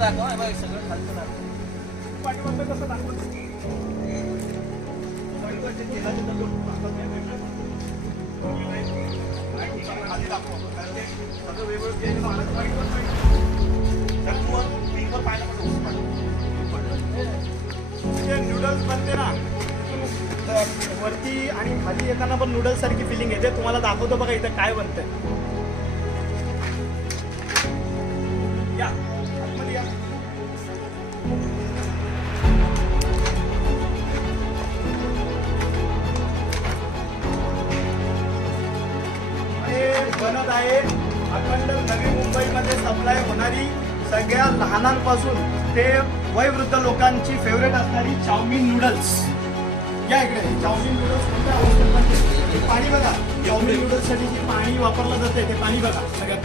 दाखव कसं दाखवतो नूडल्स बनते ना वरती आणि खाली येताना पण नूडल्स सारखी फिलिंग येते. तुम्हाला दाखवतो बघा इथं काय बनतंय. आहे अखंड नवी मुंबईमध्ये सप्लाय होणारी सगळ्या लहानांपासून ते वयवृद्ध लोकांची फेवरेट असणारी चाऊमिन नूडल्स या इकडे चाऊमिन नूडल्स कोणत्या अवस्थेत पाणी बघा चाऊमिन नूडल्ससाठी जे पाणी वापरलं जाते ते पाणी बघा सगळ्यात.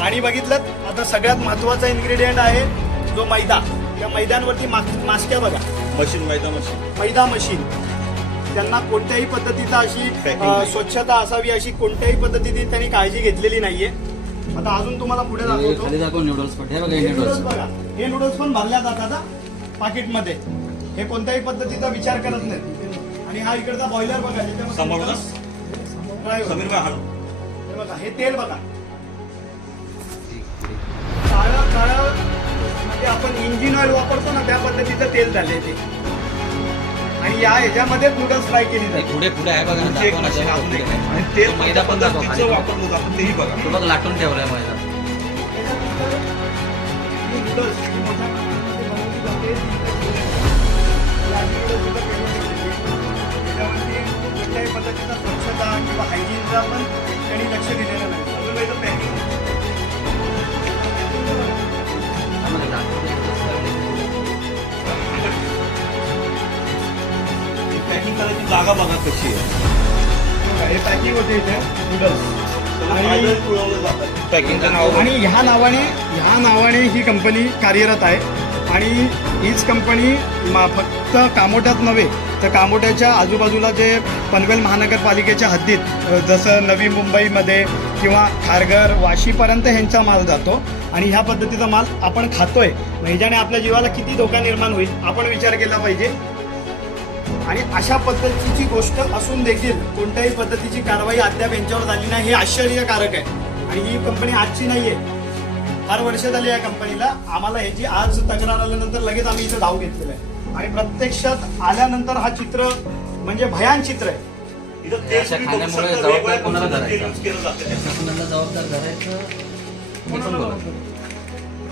पाणी बघितलं आता सगळ्यात महत्त्वाचा इन्ग्रेडियंट आहे जो मैदा. त्या मैद्यांवरती मा- मास्क्या बघा. मशीन मैदा मशीन. मैदा मशीन. त्यांना कोणत्याही पद्धतीचा अशी. स्वच्छता असावी अशी कोणत्याही पद्धतीची त्यांनी काळजी घेतलेली नाहीये. आता अजून तुम्हाला पुढे दाखवतो. नूडल्स पण. बघा हे नूडल्स नूडल्स बघा. हे नूडल्स पण भरल्या जातात पाकिटमध्ये. हे कोणत्याही पद्धतीचा विचार करत नाही आणि हा इकडचा बॉयलर बघा हे बघा हे तेल बघा. काळं काळं म्हणजे आपण इंजिन ऑइल वापरतो ना त्या पद्धतीचं तेल झाले ते. आणि या ह्याच्यामध्ये नूडल्स फ्राय केली हे जाते पुढे पुढे आहे बघा दाखव ना, दाखव पुढे. आणि तेल तो मैदा पण दाखव खाली. वापरलं जातं तेही बघा तो बघ लाटून ठेवलाय मैदा ही नूडल्स ही मोठ्या प्रमाणामध्ये बनवली जाते. या जागा बघा कशी आहे. हे पॅकिंग होते इथे नूडल्स आणि पॅकिंगचं नाव ह्या नावाने ह्या नावाने ही कंपनी कार्यरत आहे. आणि हीच कंपनी मा- फक्त कामोट्यात नव्हे तर कामोट्याच्या आजूबाजूला जे पनवेल महानगरपालिकेच्या हद्दीत जसं नवी मुंबईमध्ये किंवा खारघर वाशीपर्यंत ह्यांचा माल जातो. आणि ह्या पद्धतीचा माल आपण खातोय. ह्याच्याने आपल्या जीवाला किती धोका निर्माण होईल आपण विचार केला पाहिजे. आणि अशा पद्धतीची गोष्ट असून देखील कोणत्याही पद्धतीची कारवाई अद्याप यांच्यावर झाली नाही. हे आश्चर्यकारक आहे. आणि ही कंपनी आजची नाहीये फार वर्ष झाली या कंपनीला. आम्हाला ह्याची आज तक्रार आल्यानंतर लगेच आम्ही इथं धाव घेतलेलं आहे. आणि प्रत्यक्षात आल्यानंतर हा चित्र म्हणजे भयान चित्र आहे. इथं तुम्ही बघू शकता, वेगवेगळ्या कोणाला use केलं जातं. जबाबदार धरायचं? पण.